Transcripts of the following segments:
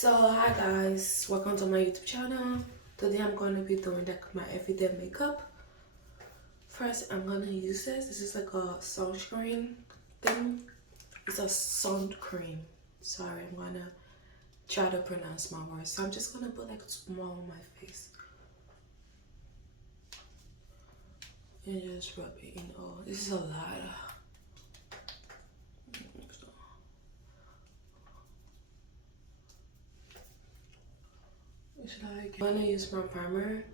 So hi guys, welcome to my YouTube channel. Today I'm going to be doing my everyday makeup. First I'm going to use this. This is like a sunscreen thing. It's a sun cream. Sorry, I'm going to try to pronounce my words. So I'm just going to put like small on my face. And just rub it in. Oh, this is a lot. It's like I'm going to use my primer.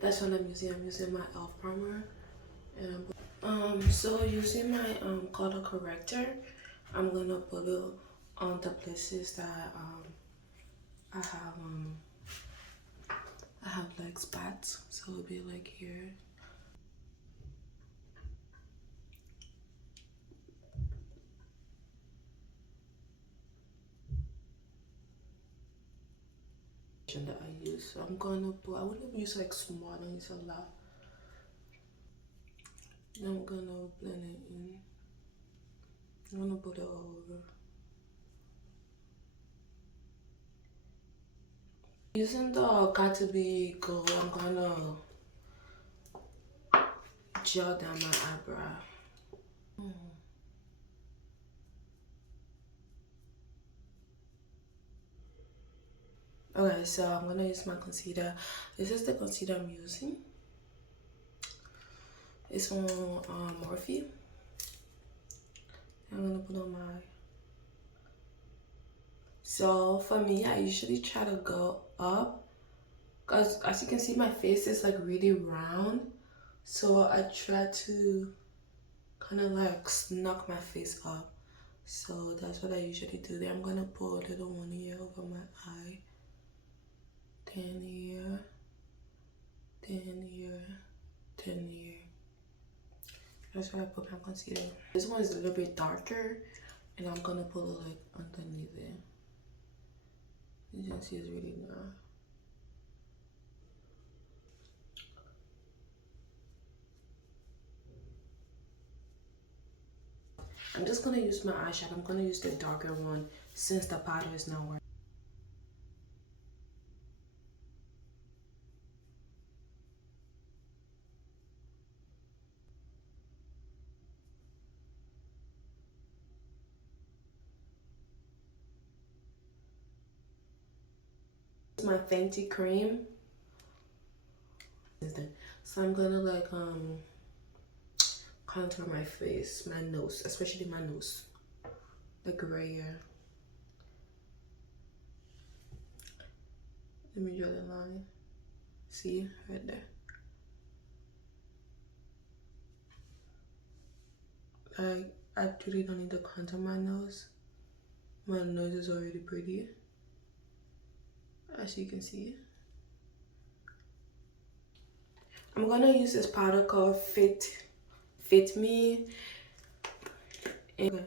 That's what I'm using. I'm using my e.l.f. primer. And so using my color corrector, I'm gonna put it on the places that I have I have like spots, so it'll be like here. That I use, so I'm gonna put. I wouldn't use like small. I don't use a lot. Then I'm gonna blend it in. I'm gonna put it all over. Using the got to be gold, I'm gonna gel down my eyebrow. Okay, so I'm gonna use my concealer. This is the concealer I'm using. It's on Morphe. I'm gonna put on my. So for me, I usually try to go up, cause as you can see, my face is like really round. So I try to kind of like knock my face up. So that's what I usually do. Then I'm gonna put a little one here over my eye. Then here. Then here. Then here. That's where I put my concealer. This one is a little bit darker, and I'm gonna put it like underneath it. You can see it's really dark. I'm just gonna use my eyeshadow. I'm gonna use the darker one since the powder is not working. My Fenty cream. So I'm gonna like contour my face, my nose, especially my nose, like right here. Let me draw the line. See, right there. Like I really don't need to contour my nose. My nose is already pretty, as you can see. I'm gonna use this powder called Fit Me. Okay.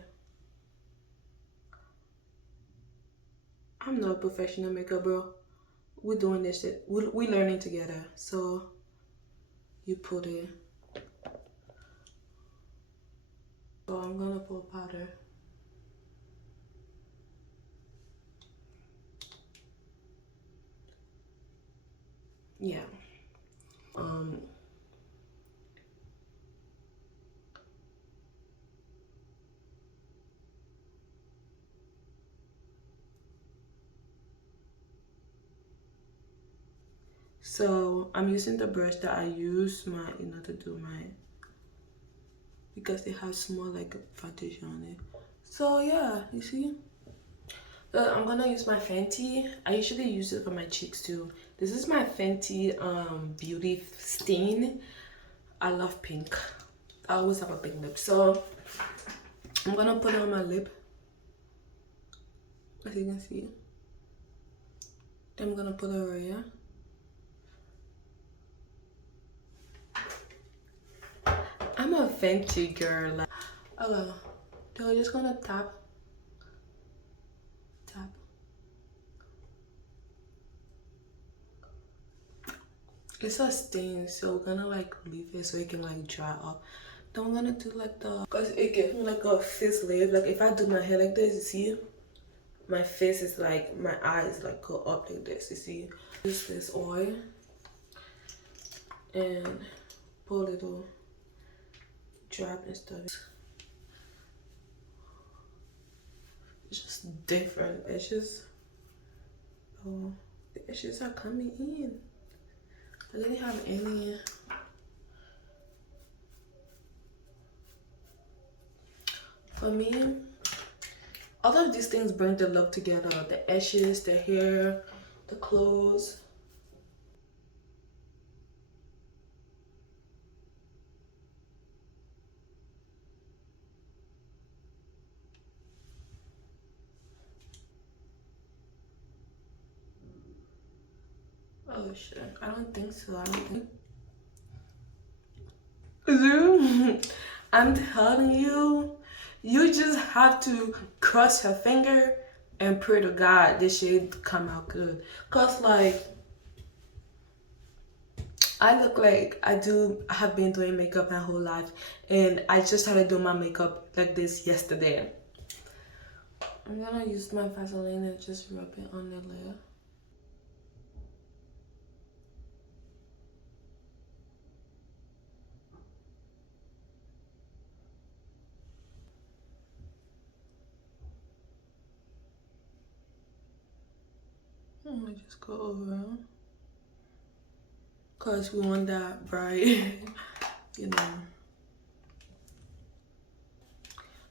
I'm not a professional makeup bro. We're doing this shit. We're learning together. So you put it. So I'm gonna put powder. Yeah. So I'm using the brush that I use to do my, because it has more like a foundation on it. So yeah, you see. I'm gonna use my Fenty. I usually use it for my cheeks too. This is my Fenty Beauty Stain. I love pink. I always have a pink lip. So I'm gonna put it on my lip, as you can see. Then I'm gonna put it right here. I'm a Fenty girl. Like, okay, so we're just gonna tap. It's a stain, so we're gonna like leave it so it can like dry up. Then we're gonna do like cause it gives me like a face layer. Like if I do my hair like this, you see, my face is like, my eyes like go up like this, you see. Use this oil and put a little drop and stuff. It's just different. It's just, oh, the issues are coming in. I didn't have any. For me, all of these things bring the look together. The edges, the hair, the clothes. Oh shit, I don't think so. I don't think. I'm telling you, you just have to cross your finger and pray to God this shit come out good. Cause like, I look like I have been doing makeup my whole life, and I just started doing my makeup like this yesterday. I'm gonna use my Vaseline and just rub it on the layer. I'm gonna just go over, cause we want that bright, you know.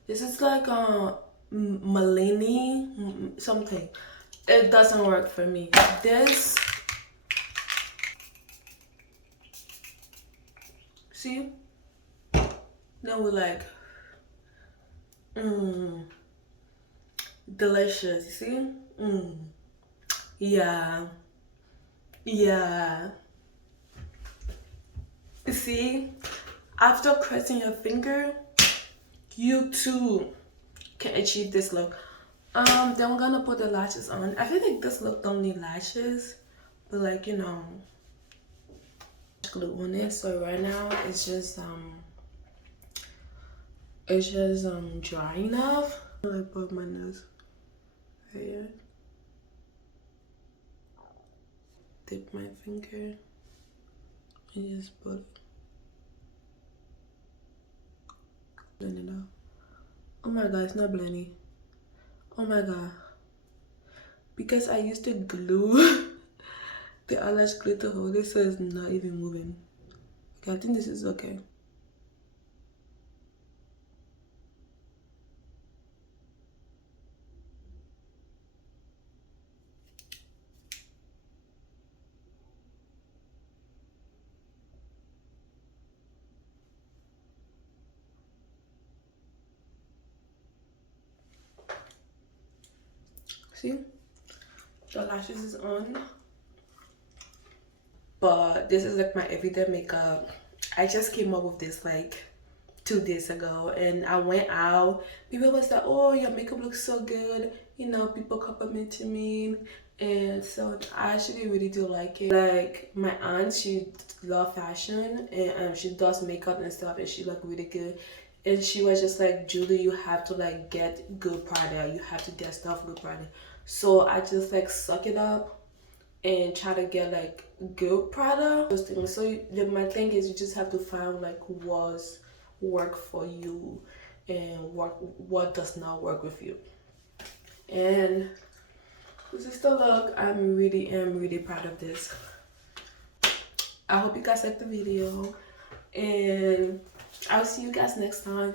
This is like a Malini something. It doesn't work for me. This, see, then we're like, delicious. You see, yeah, yeah. See, after pressing your finger, you too can achieve this look. Then we're gonna put the lashes on. I feel like this look don't need lashes, but like, you know, glue on it. So right now it's just dry enough. I put my nose right here. Dip my finger and just put it. Blend it out. Oh my god, it's not blending. Oh my god. Because I used to glue the eyelash glue to hold it, so it's not even moving. Okay, I think this is okay. See? The lashes is on. But this is like my everyday makeup. I just came up with this like 2 days ago, and I went out. People was like, oh, your makeup looks so good, you know, people complimenting me, and so I actually really do like it. Like my aunt, she love fashion, and she does makeup and stuff, and she like really good. And she was just like, Julie, you have to like get good product, you have to get stuff good product. So I just like suck it up and try to get like good product, those things. So my thing is, you just have to find like what's work for you and what does not work with you. And this is the look. I'm really proud of this. I hope you guys liked the video, and I'll see you guys next time.